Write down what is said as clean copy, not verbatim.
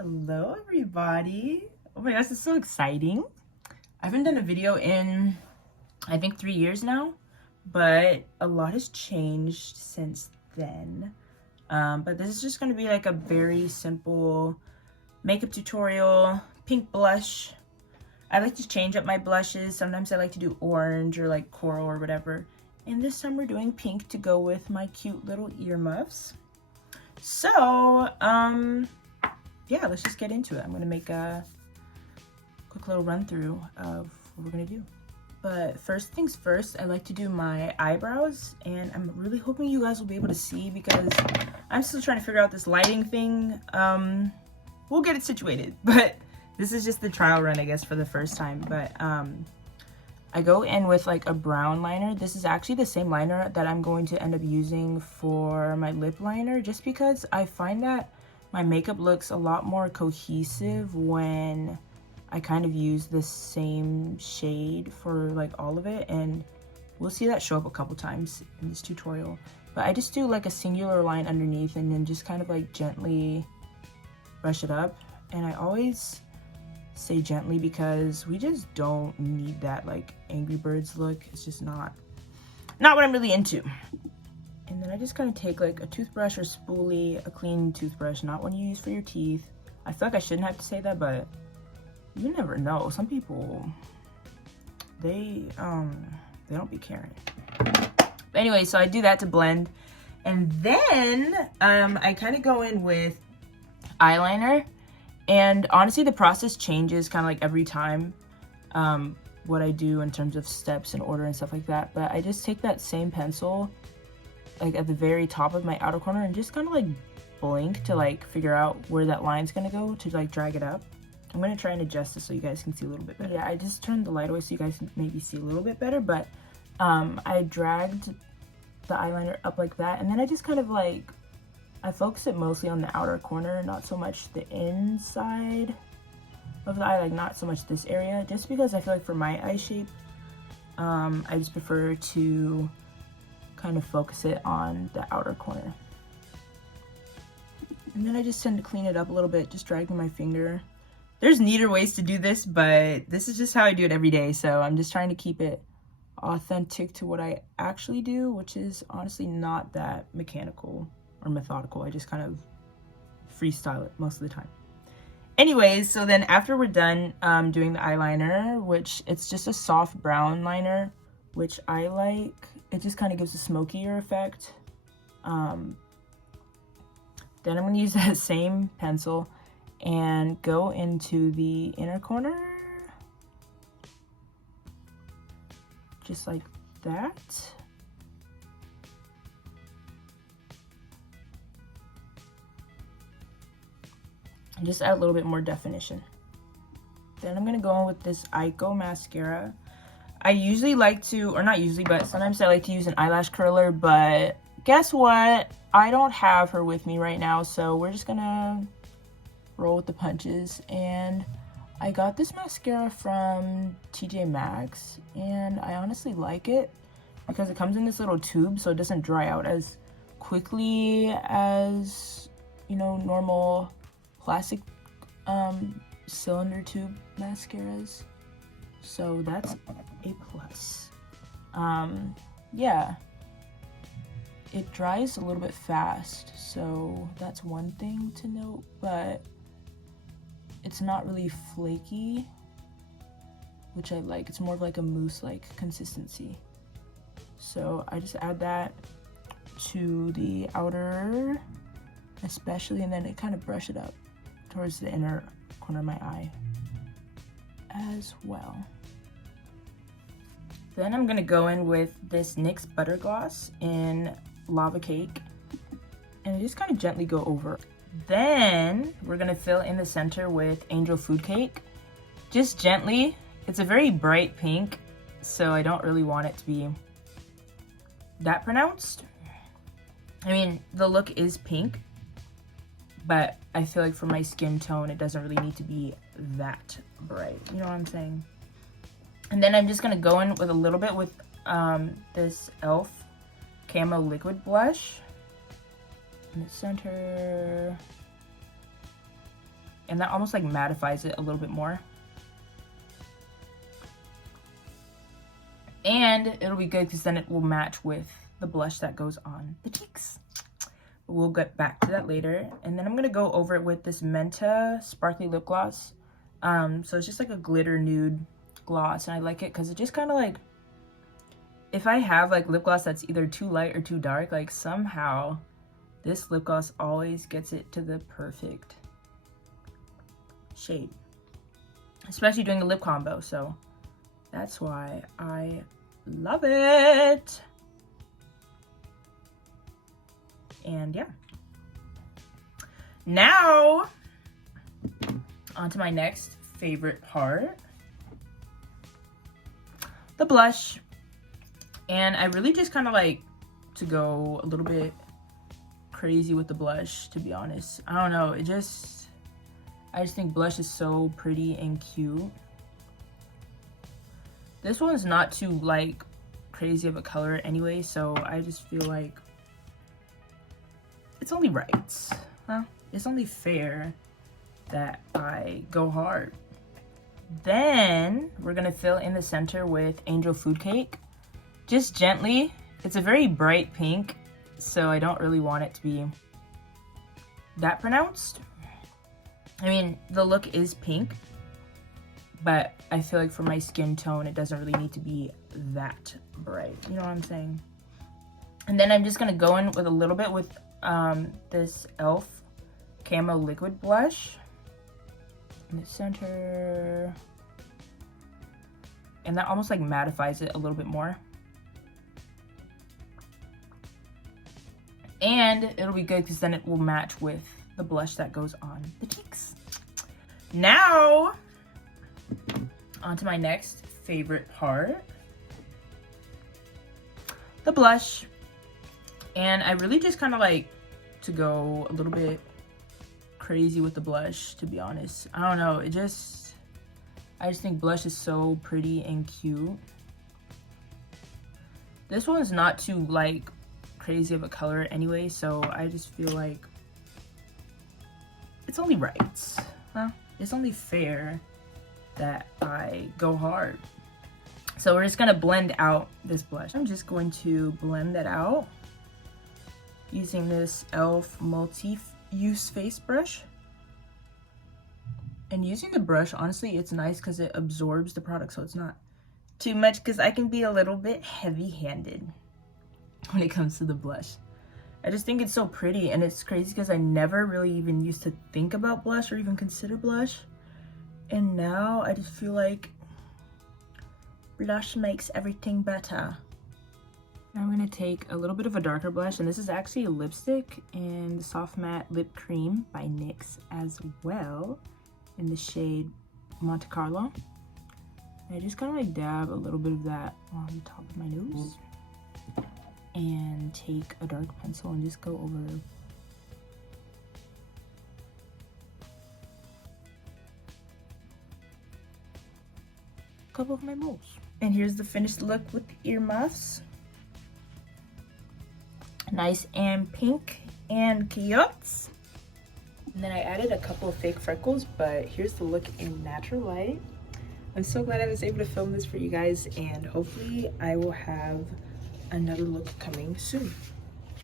Hello everybody. Oh my gosh, it's so exciting. I haven't done a video in I think 3 years now, but a lot has changed since then. But this is just going to be like a very simple makeup tutorial. Pink blush. I like to change up my blushes. Sometimes I like to do orange or like coral or whatever. And this time we're doing pink to go with my cute little earmuffs. So, yeah, let's just get into it. I'm gonna make a quick little run through of what we're gonna do. But first things first, I like to do my eyebrows, and I'm really hoping you guys will be able to see because I'm still trying to figure out this lighting thing. We'll get it situated, but this is just the trial run, I guess, for the first time. But I go in with like a brown liner. This is actually the same liner that I'm going to end up using for my lip liner, just because I find that my makeup looks a lot more cohesive when I kind of use the same shade for like all of it, and we'll see that show up a couple times in this tutorial. But I just do like a singular line underneath and then just kind of like gently brush it up. And I always say gently because we just don't need that like Angry Birds look. It's just not what I'm really into. And then I just kind of take like a toothbrush or spoolie, a clean toothbrush, not one you use for your teeth. I feel like I shouldn't have to say that, but you never know. Some people, they don't be caring. But anyway, so I do that to blend. And then I kind of go in with eyeliner. And honestly, the process changes kind of like every time what I do in terms of steps and order and stuff like that. But I just take that same pencil like at the very top of my outer corner and just kind of like blink to like figure out where that line's gonna go to like drag it up. I'm gonna try and adjust this so you guys can see a little bit better. Yeah, I just turned the light away so you guys can maybe see a little bit better, but I dragged the eyeliner up like that, and then I just kind of like, I focus it mostly on the outer corner, not so much the inside of the eye, like not so much this area, just because I feel like for my eye shape, I just prefer to kind of focus it on the outer corner. And then I just tend to clean it up a little bit, just dragging my finger. There's neater ways to do this, but this is just how I do it every day. So I'm just trying to keep it authentic to what I actually do, which is honestly not that mechanical or methodical. I just kind of freestyle it most of the time. Anyways, so then after we're done doing the eyeliner, which it's just a soft brown liner, which I like. It just kind of gives a smokier effect. Then I'm going to use that same pencil and go into the inner corner. Just like that. And just add a little bit more definition. Then I'm going to go in with this Eyeko mascara. I usually like to, or not usually, but sometimes I like to use an eyelash curler, but guess what? I don't have her with me right now, so we're just gonna roll with the punches. And I got this mascara from TJ Maxx, and I honestly like it because it comes in this little tube, so it doesn't dry out as quickly as, you know, normal plastic cylinder tube mascaras. So that's a plus. Yeah, it dries a little bit fast, so that's one thing to note, but it's not really flaky, which I like. It's more of like a mousse-like consistency. So I just add that to the outer especially, and then I kind of brush it up towards the inner corner of my eye as well. Then I'm gonna go in with this NYX Butter Gloss in Lava Cake and just kind of gently go over. Then we're gonna fill in the center with Angel Food Cake, just gently. It's a very bright pink, so I don't really want it to be that pronounced. I mean, the look is pink, but I feel like for my skin tone, it doesn't really need to be that bright. You know what I'm saying? And then I'm just gonna go in with a little bit with this e.l.f. Camo Liquid Blush in the center. and that almost like mattifies it a little bit more. And it'll be good because then it will match with the blush that goes on the cheeks. We'll get back to that later. And then I'm gonna go over it with this Menta Sparkly Lip Gloss. So it's just like a glitter nude gloss, and I like it because it just kind of like, if I have like lip gloss that's either too light or too dark, like somehow this lip gloss always gets it to the perfect shade, especially doing a lip combo. So that's why I love it. And yeah, now on to my next favorite part, the blush. And I really just kind of like to go a little bit crazy with the blush, to be honest. I don't know, I just think blush is so pretty and cute. This one's not too like crazy of a color anyway, so I just feel like it's only right, huh? It's only fair that I go hard. Then we're gonna fill in the center with Angel Food Cake, just gently. It's a very bright pink, so I don't really want it to be that pronounced. I mean, the look is pink, but I feel like for my skin tone, it doesn't really need to be that bright. You know what I'm saying? And then I'm just gonna go in with a little bit with this e.l.f. Camo Liquid Blush in the center. And that almost like mattifies it a little bit more. And it'll be good because then it will match with the blush that goes on the cheeks. Now, on to my next favorite part, the blush. And I really just kind of like to go a little bit crazy with the blush, to be honest. I don't know, I just think blush is so pretty and cute. This one's not too like crazy of a color anyway, so I just feel like it's only right, huh? It's only fair that I go hard. So we're just gonna blend out this blush. I'm just going to blend that out using this e.l.f. multi-use face brush. And using the brush, honestly, it's nice because it absorbs the product, so it's not too much, because I can be a little bit heavy-handed when it comes to the blush. I just think it's so pretty, and it's crazy because I never really even used to think about blush or even consider blush. And now I just feel like blush makes everything better. Now I'm going to take a little bit of a darker blush, and this is actually a lipstick in the Soft Matte Lip Cream by NYX as well, in the shade Monte Carlo. And I just kind of like dab a little bit of that on top of my nose. And take a dark pencil and just go over a couple of my moles. And here's the finished look with the earmuffs. Nice and pink and cute. And then I added a couple of fake freckles, but here's the look in natural light. I'm so glad I was able to film this for you guys, and hopefully I will have another look coming soon.